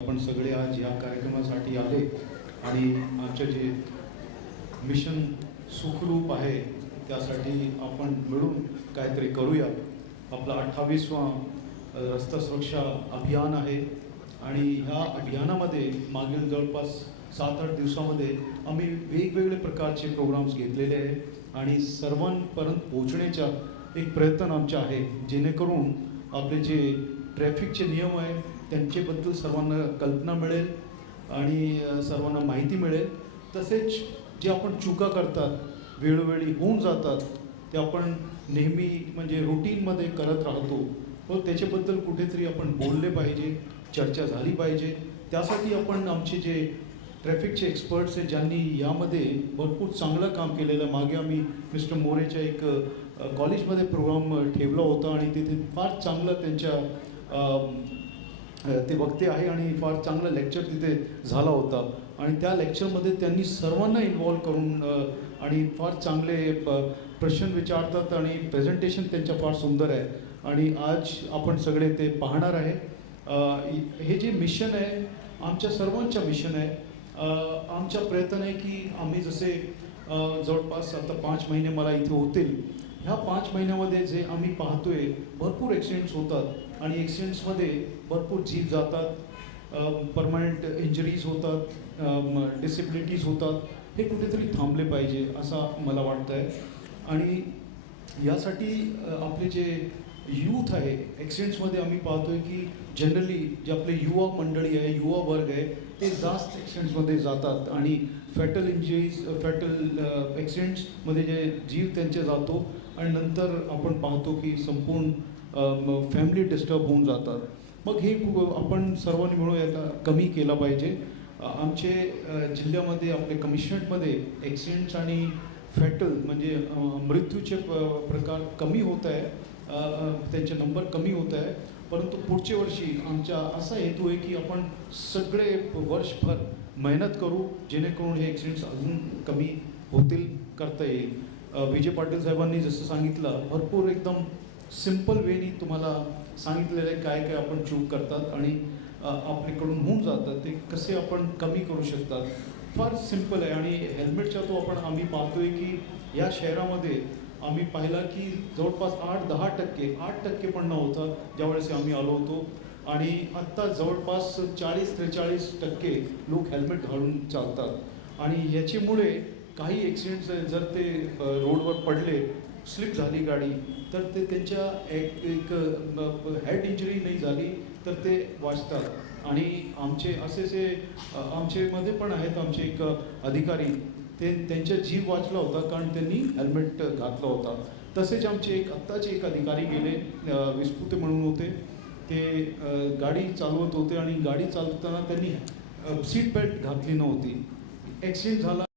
आपण सगळे आज या कार्यक्रमासाठी आले आणि आमचे जे मिशन सुखरूप आहे त्यासाठी आपण मिळून काहीतरी करूया. आपला 28वां रस्ता सुरक्षा अभियान आहे आणि ह्या अभियानामध्ये मागील जवळपास 7-8 दिवसामध्ये आम्ही वेगवेगळे प्रकारचे प्रोग्राम्स घेतलेले आहे आणि सर्वांपर्यंत पोहोचण्याचा एक प्रयत्न आमचा आहे, जेणेकरून आपले जे ट्रॅफिकचे नियम आहे त्यांच्याबद्दल सर्वांना कल्पना मिळेल आणि सर्वांना माहिती मिळेल. तसेच जे आपण चुका करतात, वेळोवेळी होऊन जातात, ते आपण नेहमी म्हणजे रुटीनमध्ये करत राहतो व त्याच्याबद्दल कुठेतरी आपण बोलले पाहिजे, चर्चा झाली पाहिजे. त्यासाठी आपण आमचे जे ट्रॅफिकचे एक्सपर्ट्स आहेत ज्यांनी यामध्ये भरपूर चांगलं काम केलेलं आहे. मागे आम्ही मिस्टर मोरेच्या एक कॉलेजमध्ये प्रोग्राम ठेवला होता आणि तिथे फार चांगलं त्यांच्या ते वक्ते आहे आणि फार चांगलं लेक्चर तिथे झाला होता आणि त्या लेक्चरमध्ये त्यांनी सर्वांना इन्वॉल्व करून आणि फार चांगले प्रश्न विचारतात आणि प्रेझेंटेशन त्यांच्या फार सुंदर आहे आणि आज आपण सगळे ते पाहणार आहे. हे जे मिशन आहे आमच्या सर्वांच्या मिशन आहे. आमचा प्रयत्न आहे की आम्ही जसे जवळपास आता 5 महिने मला इथे होतील, ह्या 5 महिन्यामध्ये जे आम्ही पाहतोय भरपूर ॲक्सिडेंट्स होतात आणि ॲक्सिडेंट्समध्ये भरपूर जीव जातात, परमनंट इंजरीज होतात, डिसेबिलिटीज होतात. हे कुठेतरी थांबले पाहिजे असं मला वाटतं आहे आणि यासाठी आपले जे यूथ आहे ॲक्सिडेंट्समध्ये आम्ही पाहतोय की जनरली जे आपले युवा मंडळी आहे, युवा वर्ग आहे, ते जास्त ॲक्सिडेंट्समध्ये जातात आणि फॅटल इंजरीज, फॅटल ॲक्सिडेंट्समध्ये जे जीव त्यांचे जातो आणि नंतर आपण पाहतो की संपूर्ण फॅमिली डिस्टर्ब होऊन जातात. मग हे आपण सर्वांनी मिळून याला कमी केलं पाहिजे. आमचे जिल्ह्यामध्ये आपले कमिशनरेटमध्ये ॲक्सिडेंट्स आणि फॅटल म्हणजे मृत्यूचे प्रकार कमी होत आहे, त्यांचे नंबर कमी होत आहे. परंतु पुढच्या वर्षी आमचा असा हेतू आहे की आपण सगळे वर्षभर मेहनत करू जेणेकरून हे ॲक्सिडेंट्स अजून कमी होतील, करता येईल. विजय पाटील साहेबांनी जसं सांगितलं भरपूर एकदम सिम्पल वेनी तुम्हाला सांगितलेलं आहे काय काय आपण चूक करतात आणि आपल्याकडून होऊन जातात ते कसे आपण कमी करू शकतात. फार सिम्पल आहे आणि हेल्मेटच्या तो आम्ही पाहतोय की या शहरामध्ये आम्ही पाहिला की जवळपास 8-10% पण नव्हता ज्यावेळेस आम्ही आलो होतो आणि आत्ता जवळपास 40-43% लोक हेल्मेट घालून चालतात आणि याच्यामुळे काही ॲक्सिडेंट्स जर ते रोडवर पडले, स्लिप झाली गाडी, तर ते त्यांच्या एक हेड इंजरी नाही झाली तर ते वाचतात. आणि आमचे असे आमचेमध्ये पण आहेत आमचे एक अधिकारी, ते त्यांचा जीव वाचला होता कारण त्यांनी हेल्मेट घातला होता. तसेच आमचे आत्ताचे एक अधिकारी गेले, विस्पुते म्हणून होते, ते गाडी चालवत होते आणि गाडी चालवताना त्यांनी सीट बेल्ट घातली नव्हती, ॲक्सिडेंट झाला.